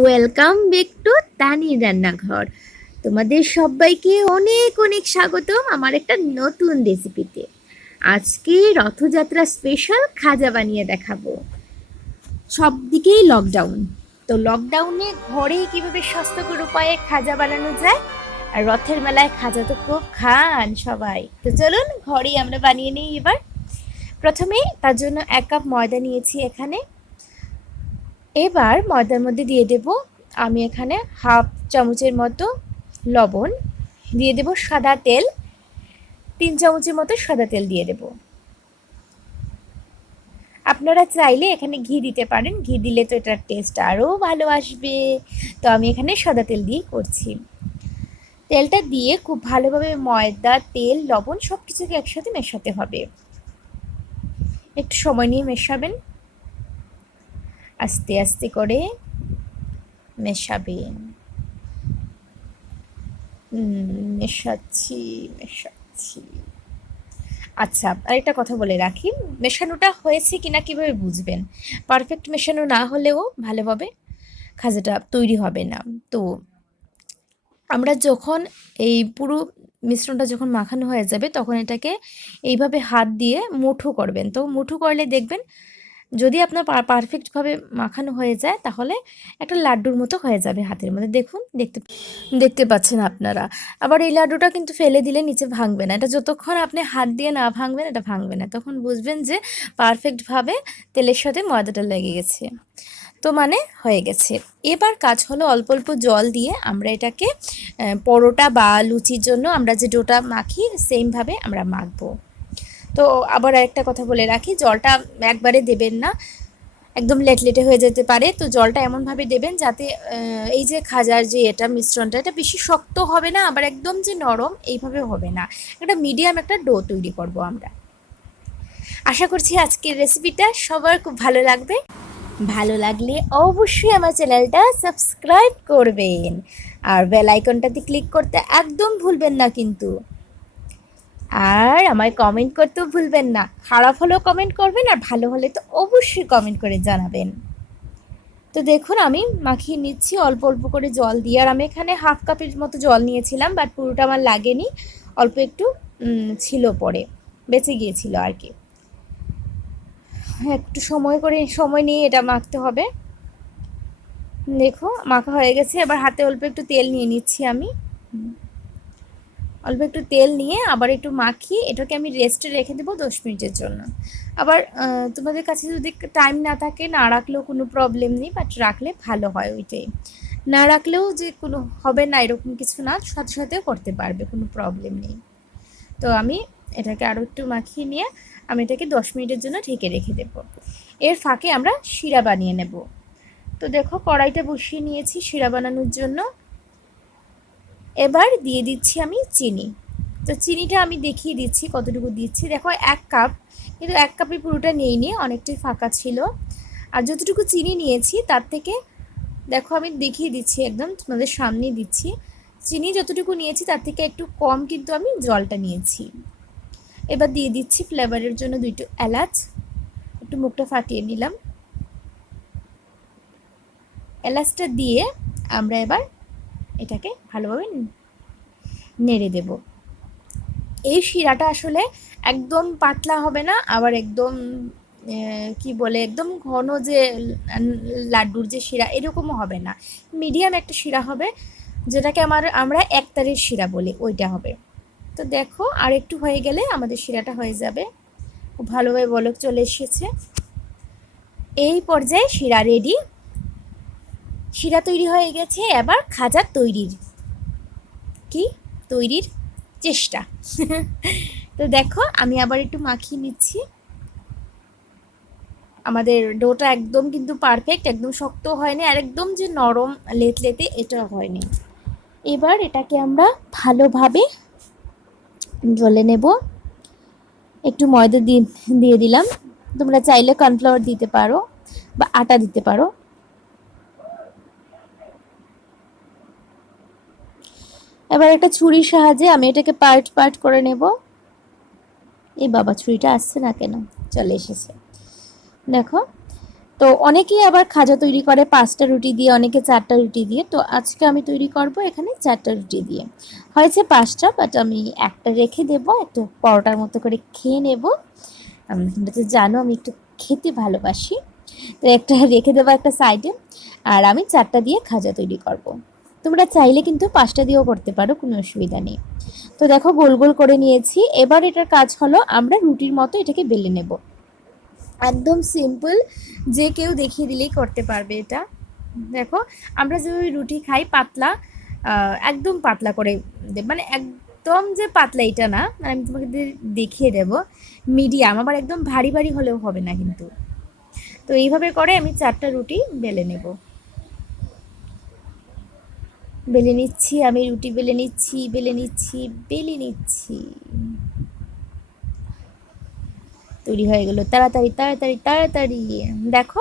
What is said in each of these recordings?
Welcome back to তানির রান্নাঘর তোমাদের সবাইকে অনেক অনেক স্বাগতম আমার একটা নতুন রেসিপিতে আজকে রথযাত্রা স্পেশাল খাজা বানিয়ে দেখাবো। সব দিকেই লকডাউন তো লকডাউনে ঘরে কীভাবে স্বাস্থ্যকর উপায়ে খাজা বানানো যায়? আর রথের মেলায় খাজা তো খুব খান সবাই। তো চলুন ঘরেই আমরা বানিয়ে নিই এবার। প্রথমে তার জন্য এক কাপ ময়দা নিয়েছি এখানে। এবার ময়দার মধ্যে দিয়ে দেব আমি এখানে হাফ চামচের মতো লবণ, দিয়ে দেব সাদা তেল, তিন চামচের মতো সাদা তেল দিয়ে দেব। আপনারা চাইলে এখানে ঘি দিতে পারেন, ঘি দিলে তো এটার টেস্ট আরও ভালো আসবে। তো আমি এখানে সাদা তেল দিয়েই করছি। তেলটা দিয়ে খুব ভালোভাবে ময়দা, তেল, লবণ সব কিছুকে একসাথে মেশাতে হবে। একটু সময় নিয়ে মেশাবেন। আস্তে আস্তে করে মেশাবেন মেশাচ্ছি মেশাচ্ছি। আচ্ছা আরেকটা কথা বলে রাখি। মেশানোটা হয়েছে কিনা কীভাবে বুঝবেন? পারফেক্ট মেশানো না হলেও ভালোভাবে খাজাটা তৈরি হবে না। তো আমরা যখন এই পুরো মিশ্রণটা যখন মাখানো হয়ে যাবে, তখন এটাকে এইভাবে হাত দিয়ে মুঠো করবেন। তো মুঠো করলে দেখবেন যদি আপনার পারফেক্টভাবে মাখানো হয়ে যায়, তাহলে একটা লাড্ডুর মতো হয়ে যাবে হাতের মধ্যে। দেখুন, দেখতে দেখতে পাচ্ছেন আপনারা। আবার এই লাড্ডুটা কিন্তু ফেলে দিলে নিচে ভাঙবে না। এটা যতক্ষণ আপনি হাত দিয়ে না ভাঙবেন, এটা ভাঙবে না। তখন বুঝবেন যে পারফেক্টভাবে তেলের সাথে ময়দাটা লেগে গেছে। তো মানে হয়ে গেছে। এবার কাজ হলো অল্প অল্প জল দিয়ে আমরা এটাকে পরোটা বা লুচির জন্য আমরা যে ডোটা মাখি সেমভাবে আমরা মাখবো। তো আবার একটা কথা বলে রাখি, জলটা একবারে দেবেন না। একদম লেটলেটে হয়ে যেতে পারে, তো জলটা এমনভাবে দেবেন যাতে এই যে খাজার যে এটা মিশ্রণটা, এটা বেশি শক্ত হবে না, আবার একদম যে নরম, এইভাবে হবে না। একটা মিডিয়াম একটা ডো তৈরি করব আমরা। আশা করছি আজকের রেসিপিটা সবার খুব ভালো লাগবে। ভালো লাগলে অবশ্যই আমার চ্যানেলটা সাবস্ক্রাইব করবেন। আর বেল আইকনটাতে ক্লিক করতে একদম ভুলবেন না কিন্তু। আর আমায় কমেন্ট করতেও ভুলবেন না। খারাপ হলেও কমেন্ট করবেন আর ভালো হলে তো অবশ্যই কমেন্ট করে জানাবেন। তো দেখুন, আমি মাখিয়ে নিচ্ছি, অল্প অল্প করে জল দিয়ে। আর আমি এখানে হাফ কাপের মতো জল নিয়েছিলাম বাট পুরোটা আমার লাগেনি। অল্প একটু ছিল পরে, বেঁচে গিয়েছিল আর কি। একটু সময় করে, সময় নিয়ে এটা মাখতে হবে। দেখো, মাখা হয়ে গেছে, এবার হাতে অল্প একটু তেল নিয়ে নিচ্ছি আমি। অল্প একটু তেল নিয়ে আবার একটু মাখিয়ে এটাকে আমি রেস্টে রেখে দেবো দশ মিনিটের জন্য। আবার তোমাদের কাছে যদি টাইম না থাকে, না রাখলেও কোনো প্রবলেম নেই বাট রাখলে ভালো হয় ওইটাই। না রাখলেও যে কোনো, হবে না এরকম কিছু না, সাথে সাথেও করতে পারবে, কোনো প্রবলেম নেই। তো আমি এটাকে আরও একটু মাখিয়ে নিয়ে আমি এটাকে দশ মিনিটের জন্য ঢেকে রেখে দেবো। এর ফাঁকে আমরা শিরা বানিয়ে নেব। তো দেখো, কড়াইটা বসিয়ে নিয়েছি শিরা বানানোর জন্য। এবার দিয়ে দিচ্ছি আমি চিনি। তো চিনিটা আমি দেখিয়ে দিচ্ছি, কতটুকু দিচ্ছি। দেখো, এক কাপ, কিন্তু এক কাপের পুরোটা নিয়ে নিয়ে অনেকটাই ফাঁকা ছিল। আর যতটুকু চিনি নিয়েছি, তার থেকে দেখো, আমি দেখিয়ে দিচ্ছি একদম তোমাদের সামনে দিচ্ছি। চিনি যতটুকু নিয়েছি, তার থেকে একটু কম কিন্তু আমি জলটা নিয়েছি। এবার দিয়ে দিচ্ছি ফ্লেভারের জন্য দুইটো এলাচ। একটু মুখটা ফাটিয়ে নিলাম। এলাচটা দিয়ে আমরা এবার এটাকে ভালোভাবে নেড়ে দেব। এই শিরাটা আসলে একদম পাতলা হবে না, আবার একদম কি বলে, একদম ঘন যে লাড্ডুর যে শিরা, এরকমও হবে না। মিডিয়াম একটা শিরা হবে, যেটাকে আমার, আমরা একতারের শিরা বলি, ওইটা হবে। তো দেখো আর একটু হয়ে গেলে আমাদের শিরাটা হয়ে যাবে। ভালোভাবে বলক চলে এসেছে। এই পর্যায়ে শিরা রেডি শিরা তৈরি হয়ে গেছে, এবার খাজা তৈরির, কি? তৈরির চেষ্টা। তো দেখো, আমি আবার একটু মাখিয়ে নিচ্ছি। আমাদের ডোটা একদম কিন্তু পারফেক্ট একদম শক্ত হয়নি, আর একদম যে নরম লেত লেতে এটা হয়নি। এবার এটাকে আমরা ভালোভাবে জলে নেব। একটু ময়দা দিয়ে দিলাম। তোমরা চাইলে কর্নফ্লাওয়ার দিতে পারো বা আটা দিতে পারো। এবার একটা ছুরির সাহায্যে আমি এটাকে পার্ট পার্ট করে নেব। এই বাবা, ছুরিটা আসছে না কেন? চলে এসেছে। দেখো, তো অনেকেই আবার খাজা তৈরি করে পাঁচটা রুটি দিয়ে, অনেকে চারটা রুটি দিয়ে। তো আজকে আমি তৈরি করব এখানে চারটা রুটি দিয়ে। হয়েছে পাঁচটা বাট আমি একটা রেখে দেব, একটু পরোটার মতো করে খেয়ে নেব। তো জানো আমি একটু খেতে ভালোবাসি। তো একটা রেখে দেবো একটা সাইডে আর আমি চারটা দিয়ে খাজা তৈরি করব। তোমরা চাইলে কিন্তু পাঁচটা দিয়েও করতে পারো, কোনো অসুবিধা নেই। তো দেখো, গোল গোল করে নিয়েছি। এবার এটার কাজ হলো, আমরা রুটির মতো এটাকে বেলে নেব। একদম সিম্পল, যে কেউ দেখিয়ে দিলেই করতে পারবে এটা। দেখো, আমরা যে রুটি খাই পাতলা একদম পাতলা করে মানে একদম যে পাতলা এটা না মানে আমি তোমাকে দেখিয়ে দেব। মিডিয়াম, আবার একদম ভারী ভারী হলেও হবে না কিন্তু। তো এইভাবে করে আমি চারটা রুটি বেলে নেব। বেলে নিচ্ছি, আমি রুটি বেলে নিচ্ছি বেলে নিচ্ছি বেলে নিচ্ছি। তৈরি হয়ে গেল। তাড়াতাড়ি তাড়াতাড়ি তাড়াতাড়ি। দেখো,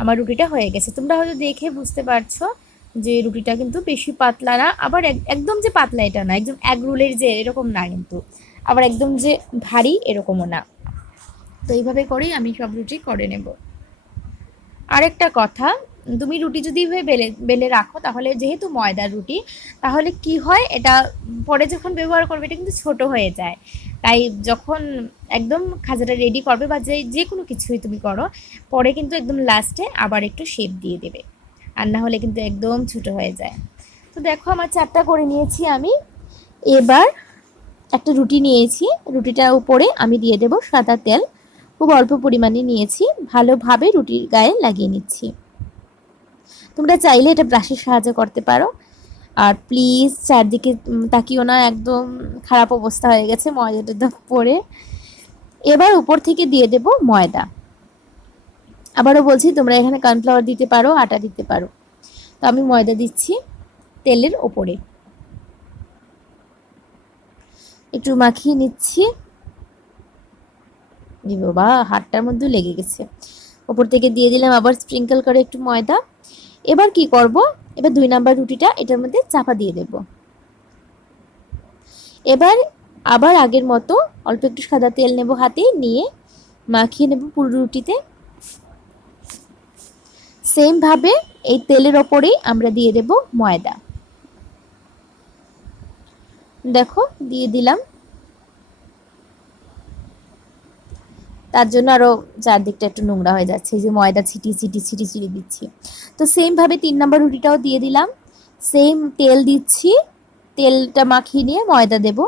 আমার রুটিটা হয়ে গেছে। তোমরা হয়তো দেখে বুঝতে পারছ যে রুটিটা কিন্তু বেশি পাতলা না, আবার একদম যে পাতলা এটা না, একদম এক রুলের যে এরকম না কিন্তু, আবার একদম যে ভারী এরকমও না। তো এইভাবে করেই আমি সব রুটি করে নেব। আরেকটা কথা তুমি রুটি যদি বেলে বেলে রাখো, তাহলে যেহেতু ময়দার রুটি, তাহলে কি হয়, এটা পরে যখন ব্যবহার করবে, এটা কিন্তু ছোট হয়ে যায়। তাই যখন একদম খাজাটা রেডি করবে বা যে যে কোনো কিছুই তুমি করো, পরে কিন্তু একদম লাস্টে আবার একটু শেপ দিয়ে দেবে। আর না হলে কিন্তু একদম ছোটো হয়ে যায়। তো দেখো, আমার চারটা করে নিয়েছি আমি। এবার একটা রুটি নিয়েছি। রুটিটার উপরে আমি দিয়ে দেব সাদা তেল। খুব অল্প পরিমাণে নিয়েছি। ভালোভাবে রুটির গায়ে লাগিয়ে নিচ্ছি। তোমরা চাইলে এটা ব্রাশের সাহায্যে করতে পারো। আর প্লিজ চারদিকে তাকিও না, একদম খারাপ অবস্থা হয়ে গেছে ময়দাটা পরে এবার উপর থেকে দিয়ে দেব ময়দা। আবারও বলছি, তোমরা এখানে কর্নফ্লাওয়ার দিতে পারো, আটা দিতে পারো। তো আমি ময়দা দিচ্ছি তেলের ওপরে। একটু মাখিয়ে নিচ্ছি। বাবা, হাতটার মধ্যে লেগে গেছে। ওপর থেকে দিয়ে দিলাম, আবার স্প্রিঙ্কল করে একটু ময়দা। এবার কি করব? এবার দুই নাম্বার রুটিটা এটার মধ্যে চাপা দিয়ে দেব। এবার আবার আগের মতো অল্প একটু সাদা তেল নেব হাতে, নিয়ে মাখিয়ে নেব পুরো রুটিতে। সেমভাবে এই তেলের ওপরেই আমরা দিয়ে দেব ময়দা। দেখো, দিয়ে দিলাম। তার জন্য আরও চারদিকটা একটু নোংরা হয়ে যাচ্ছে। যে ময়দা ছিটি ছিটি ছিটি ছিটি দিচ্ছি। তো সেমভাবে তিন নম্বর রুটিটাও দিয়ে দিলাম। সেম তেল দিচ্ছি। তেলটা মাখিয়ে নিয়ে ময়দা দেব।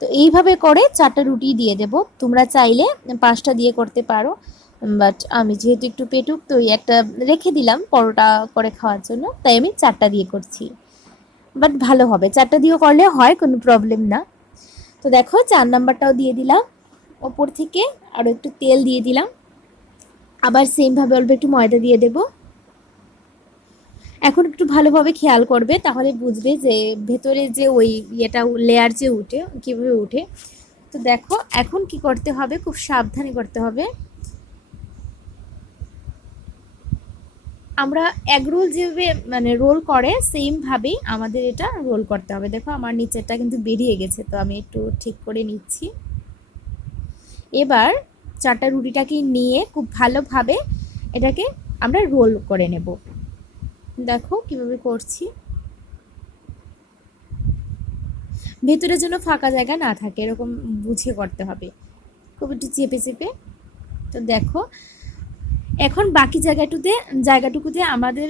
তো এইভাবে করে চারটা রুটি দিয়ে দেব। তোমরা চাইলে পাঁচটা দিয়ে করতে পারো। বাট আমি যেহেতু একটু পেটুক, তো একটা রেখে দিলাম পরোটা করে খাওয়ার জন্য। তাই আমি চারটা দিয়ে করছি। বাট ভালো হবে। চারটা দিয়েও করলে হয়, কোনো প্রবলেম না। তো দেখো, চার নাম্বারটাও দিয়ে দিলাম। ওপর থেকে আরও একটু তেল দিয়ে দিলাম। আবার সেমভাবে অল্প একটু ময়দা দিয়ে দেব। এখন একটু ভালোভাবে খেয়াল করবে, তাহলে বুঝবে যে ভেতরে যে ওই ইয়েটা লেয়ার যে উঠে, কীভাবে উঠে। তো দেখো, এখন কি করতে হবে, খুব সাবধানে করতে হবে। আমরা এক রোল যেভাবে মানে রোল করে সেমভাবেই আমাদের এটা রোল করতে হবে। দেখো, আমার নিচেরটা কিন্তু বেরিয়ে গেছে, তো আমি একটু ঠিক করে নিচ্ছি। এবার চারটা রুটিটাকে নিয়ে খুব ভালোভাবে এটাকে আমরা রোল করে নেব। দেখো কীভাবে করছি। ভেতরে যেন ফাঁকা জায়গা না থাকে, এরকম বুঝে করতে হবে। খুব একটু চেপে চেপে। তো দেখো, এখন বাকি জায়গাটুতে, জায়গাটুকুতে আমাদের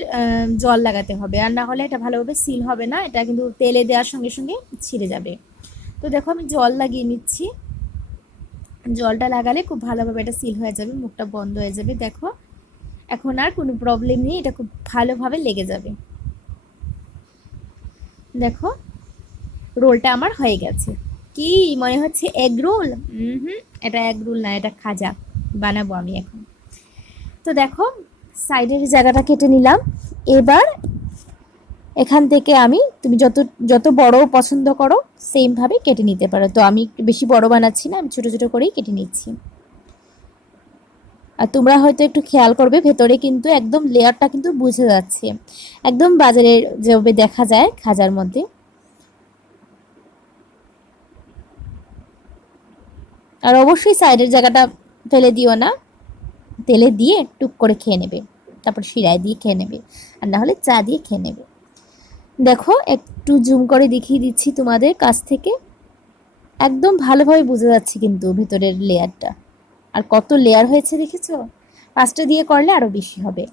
জল লাগাতে হবে। আর না হলে এটা ভালোভাবে সিল হবে না, এটা কিন্তু তেলে দেওয়ার সঙ্গে সঙ্গে ছিঁড়ে যাবে। তো দেখো আমি জল লাগিয়ে নিচ্ছি। জলটা লাগালে খুব ভালোভাবে এটা সিল হয়ে যাবে, মুখটা বন্ধ হয়ে যাবে। দেখো, এখন আর কোনো প্রবলেম নেই, এটা খুব ভালোভাবে লেগে যাবে। দেখো রোলটা আমার হয়ে গেছে। কি মনে হচ্ছে এগ রোল হুম এটা এগ রোল না, এটা খাজা। বানাবো আমি এখন। তো দেখো সাইডের জায়গাটা কেটে নিলাম। এবার এখান থেকে আমি তুমি যত যত বড় পছন্দ করো সেমভাবে কেটে নিতে পারো। তো আমি একটু বেশি বড় বানাচ্ছি না, আমি ছোটো ছোটো করেই কেটে নিচ্ছি। আর তোমরা হয়তো একটু খেয়াল করবে, ভেতরে কিন্তু একদম লেয়ারটা কিন্তু বুঝে যাচ্ছে। একদম বাজারে যেভাবে দেখা যায়, খাজার মধ্যে। আর অবশ্যই সাইডের জায়গাটা ফেলে দিও না। তেলে দিয়ে টুক করে খেয়ে নেবে। তারপর শিরায় দিয়ে খেয়ে নেবে। আর না হলে চা দিয়ে খেয়ে নেবে। দেখো, একটু জুম করে দেখিয়ে দিচ্ছি তোমাদের কাছ থেকে। একদম ভালোভাবে বোঝা যাচ্ছে কিন্তু ভেতরের লেয়ারটা। আর কত লেয়ার হয়েছে দেখেছ? পাঁচটা দিয়ে করলে আরও বেশি হবে।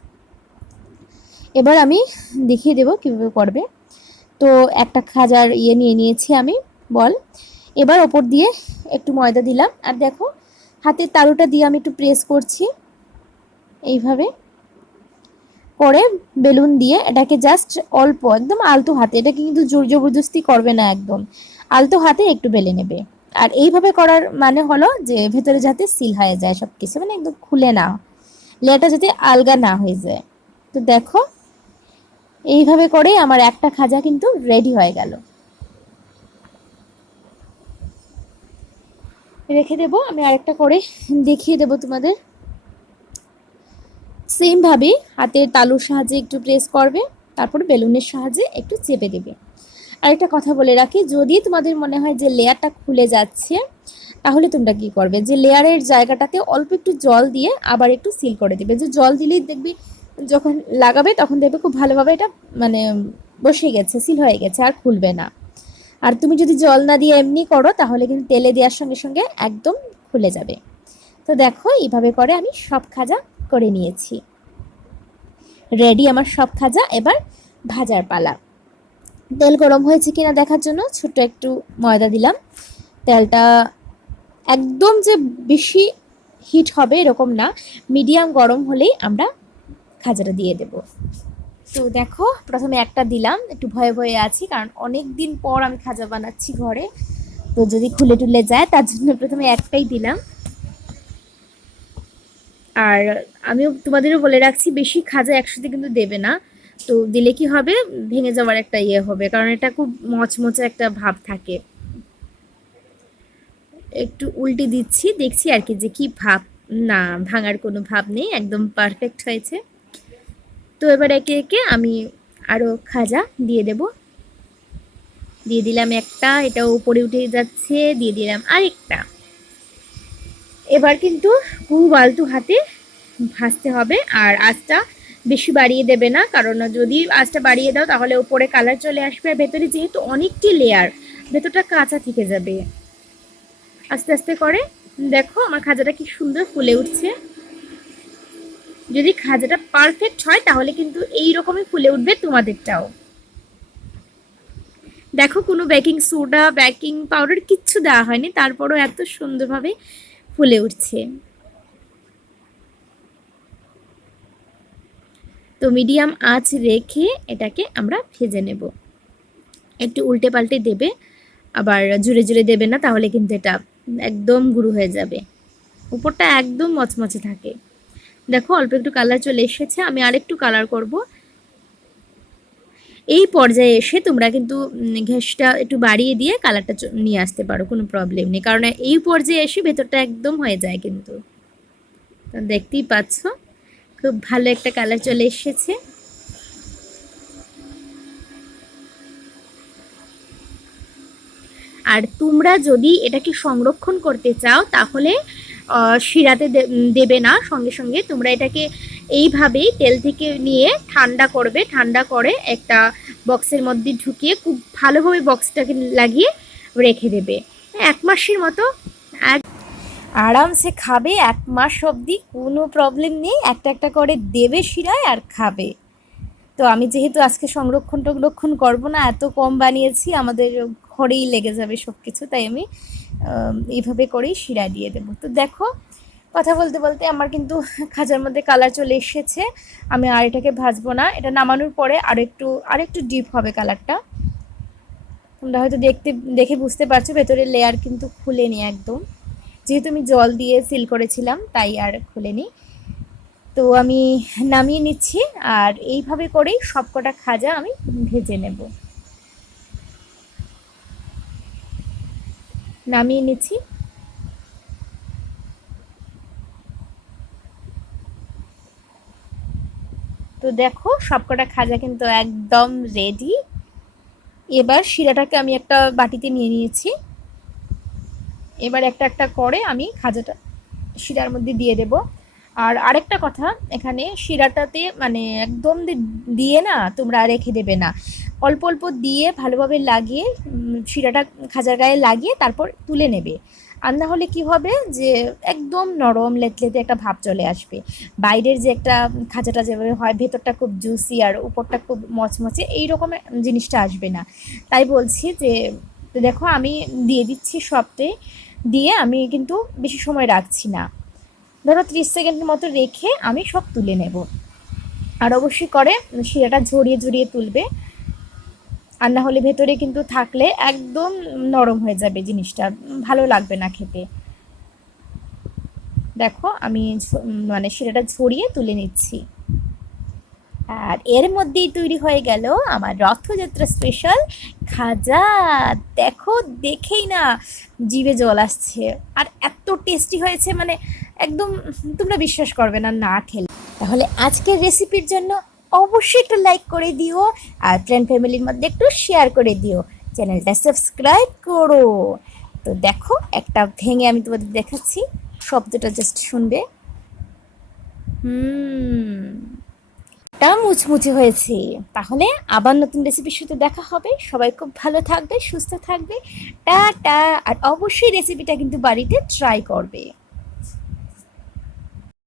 এবার আমি দেখিয়ে দেবো কীভাবে করবে। তো একটা খাজার ইয়ে নিয়ে নিয়েছি আমি, বল। এবার ওপর দিয়ে একটু ময়দা দিলাম। আর দেখো, হাতের তালুটা দিয়ে আমি একটু প্রেস করছি। এইভাবে। করে বেলুন দিয়ে এটাকে জাস্ট অল্প, একদম আলতো হাতে, এটাকে কিন্তু জোর জবরদস্তি করবে না একদম। আলতো হাতে একটু বেলে নেবে। আর এইভাবে করার মানে হলো যে, ভেতরে যাতে সিল হয়ে যায় সব কিছু মানে একদম খুলে না লেয়ারটা যাতে আলগা না হয়ে যায়। তো দেখো, এইভাবে করেই আমার একটা খাজা কিন্তু রেডি হয়ে গেল। রেখে দেবো, আমি আরেকটা করে দেখিয়ে দেবো তোমাদের। সেমভাবে হাতের তালুর সাহায্যে একটু প্রেস করবে, তারপর বেলুনের সাহায্যে একটু চেপে দেবে। আরেকটা কথা বলে রাখি, যদি তোমাদের মনে হয় যে লেয়ারটা খুলে যাচ্ছে, তাহলে তোমরা কি করবে? যে লেয়ারের জায়গাটাতে অল্প একটু জল দিয়ে আবার একটু সিল করে দেবে। যে জল দিলেই দেখবি যখন লাগাবে, তখন দেখবে খুব ভালোভাবে এটা মানে বসে গেছে সিল হয়ে গেছে, আর খুলবে না। আর তুমি যদি জল না দিয়ে এমনি করো, তাহলে কিন্তু তেলে দেওয়ার সঙ্গে সঙ্গে একদম খুলে যাবে। তো দেখো, এইভাবে করে আমি সব খাজা করে নিয়েছি। রেডি আমার সব খাজা, এবার ভাজার পালা। তেল গরম হয়েছে কিনা দেখার জন্য ছোট্ট একটু ময়দা দিলাম। তেলটা একদম যে বেশি হিট হবে এরকম না, মিডিয়াম গরম হলেই আমরা খাজাটা দিয়ে দেব। তো দেখো, প্রথমে একটা দিলাম, একটু ভয়ে ভয়ে আছি, কারণ অনেক দিন পর আমি খাজা বানাচ্ছি ঘরে। তো যদি খুলে টুলে যায়, তার জন্য প্রথমে একটাই দিলাম। আর আমিও তোমাদেরও বলে রাখছি, বেশি খাজা একসাথে কিন্তু দেবে না। তো দিলে কি হবে? ভেঙে যাওয়ার একটা ইয়ে হবে, কারণ এটা খুব মচমচে একটা ভাব থাকে। একটু উল্টে দিচ্ছি, দেখছি আর কি যে কি ভাব। না, ভাঙার কোনো ভাব নেই, একদম পারফেক্ট হয়েছে। তো এবার একে একে আমি আরও খাজা দিয়ে দেব। দিয়ে দিলাম একটা এটা উপরে উঠে যাচ্ছে, দিয়ে দিলাম আরেকটা। এবার কিন্তু খুব আলতু হাতে ভাজতে হবে, আর আঁচটা বেশি বাড়িয়ে দেবে না, কারণ যদি আঁচটা বাড়িয়ে দাও তাহলে উপরে কালার চলে আসবে, আর ভেতরে যেহেতু অনেকটি লেয়ার ভেতরটা কাঁচা থেকে যাবে। আস্তে আস্তে করে, দেখো আমার খাজাটা কি সুন্দর ফুলে উঠছে। যদি খাজাটা পারফেক্ট হয় তাহলে কিন্তু এই রকমই ফুলে উঠবে তোমাদেরটাও। দেখো কোনো বেকিং সোডা বেকিং পাউডার কিচ্ছু দেওয়া হয়নি, তারপরও এত সুন্দরভাবে ফুলে উঠছে। তো মিডিয়াম আঁচ রেখে এটাকে আমরা ভেজে নেব। একটু উল্টে পাল্টে দেবে, আবার জুড়ে জুড়ে দেবে না, তাহলে কিন্তু এটা একদম গুঁড়ো হয়ে যাবে। উপরটা একদম মচমচে থাকে। দেখো, অল্প একটু কালার চলে এসেছে, আমি আরেকটু কালার করব। এই পর্যায়ে এসে তোমরা কিন্তু ঘ্যাসটা একটু বাড়িয়ে দিয়ে কালারটা নিয়ে আসতে পারো, কোনো প্রবলেম নেই। কারণ এই পর্যায়ে এসে ভেতরটা একদম হয়ে যায় কিন্তু। দেখতেই পাচ্ছ, খুব ভালো একটা কালার চলে এসেছে। আর তোমরা যদি এটাকে সংরক্ষণ করতে চাও, তাহলে শিরাতে দেবে না, সঙ্গে সঙ্গে। তোমরা এটাকে এইভাবেই তেল থেকে নিয়ে ঠান্ডা করবে, ঠান্ডা করে একটা বক্সের মধ্যে ঢুকিয়ে খুব ভালোভাবে বক্সটাকে লাগিয়ে রেখে দেবে। এক মাসের মতো এক আরামসে খাবে, এক মাস অবধি কোনো প্রবলেম নেই। একটা একটা করে দেবে শিরায় আর খাবে। তো আমি যেহেতু আজকে সংরক্ষণ টংরক্ষণ করব না, এত কম বানিয়েছি, আমাদের ঘরেই লেগে যাবে সব কিছু তাই আমি এইভাবে করেই শিরা দিয়ে দেবো। তো দেখো, কথা বলতে বলতে আমার কিন্তু খাজার মধ্যে কালার চলে এসেছে। আমি আর এটাকে ভাজবো না। এটা নামানোর পরে আরেকটু আরেকটু ডিপ হবে কালারটা তোমরা হয়তো দেখতে, দেখে বুঝতে পারছ, ভেতরের লেয়ার কিন্তু খুলেনি একদম। যেহেতু আমি জল দিয়ে সিল করেছিলাম, তাই আর খুলেনি। তো আমি নামিয়ে নিচ্ছি, আর এইভাবে করেই সবকটা খাজা আমি ভেজে নেব। নামিয়ে নিচ্ছি। তো দেখো, সবকটা খাজা কিন্তু একদম রেডি এবার শিরাটাকে আমি একটা বাটিতে নিয়ে নিয়েছি। এবার একটা একটা করে আমি খাজাটা শিরার মধ্যে দিয়ে দেব। আর আরেকটা কথা, এখানে শিরাটাতে মানে একদম দিয়ে না তোমরা রেখে দেবে না। অল্প অল্প দিয়ে ভালোভাবে লাগিয়ে শিরাটা খাজার গায়ে লাগিয়ে তারপর তুলে নেবে। আর না হলে কি হবে যে, একদম নরম লেতলেতে একটা ভাব চলে আসবে। বাইরের যে একটা খাজাটা যেভাবে হয়, ভেতরটা খুব জুসি আর উপরটা খুব মচমচে, এই রকমের জিনিসটা আসবে না। তাই বলছি যে, দেখো আমি দিয়ে দিচ্ছি সবটাই দিয়ে আমি কিন্তু বেশি সময় রাখছি না। ধরো ত্রিশ সেকেন্ডের মতো রেখে আমি সব তুলে নেব। আর অবশ্যই করে শিরাটা ঝরিয়ে ঝরিয়ে তুলবে। আর না হলে ভেতরে কিন্তু থাকলে একদম নরম হয়ে যাবে জিনিসটা। ভালো লাগবে না খেতে। দেখো, আমি মানে শিরাটা ঝরিয়ে তুলে নিচ্ছি। আর এর মধ্যেই তৈরি হয়ে গেল আমার রথযাত্রা স্পেশাল খাজা। দেখো, দেখেই না জিভে জল আসছে। আর এত টেস্টি হয়েছে মানে একদম তোমরা বিশ্বাস করবে না না খেলে। তাহলে আজকের রেসিপির জন্য অবশ্যই একটু লাইক করে দিও আর ফ্রেন্ড ফ্যামিলির মধ্যে একটু শেয়ার করে দিও। চ্যানেলটা সাবস্ক্রাইব করো। তো দেখো, একটা ভেঙে আমি তোমাদের দেখাচ্ছি। শব্দটা জাস্ট শুনবে। হুম। টা মুচমুচে হয়েছে। তাহলে আবার নতুন রেসিপির সাথে দেখা হবে। সবাই খুব ভালো থাকবে, সুস্থ থাকবে। টা টা আর অবশ্যই রেসিপিটা কিন্তু বাড়িতে ট্রাই করবে।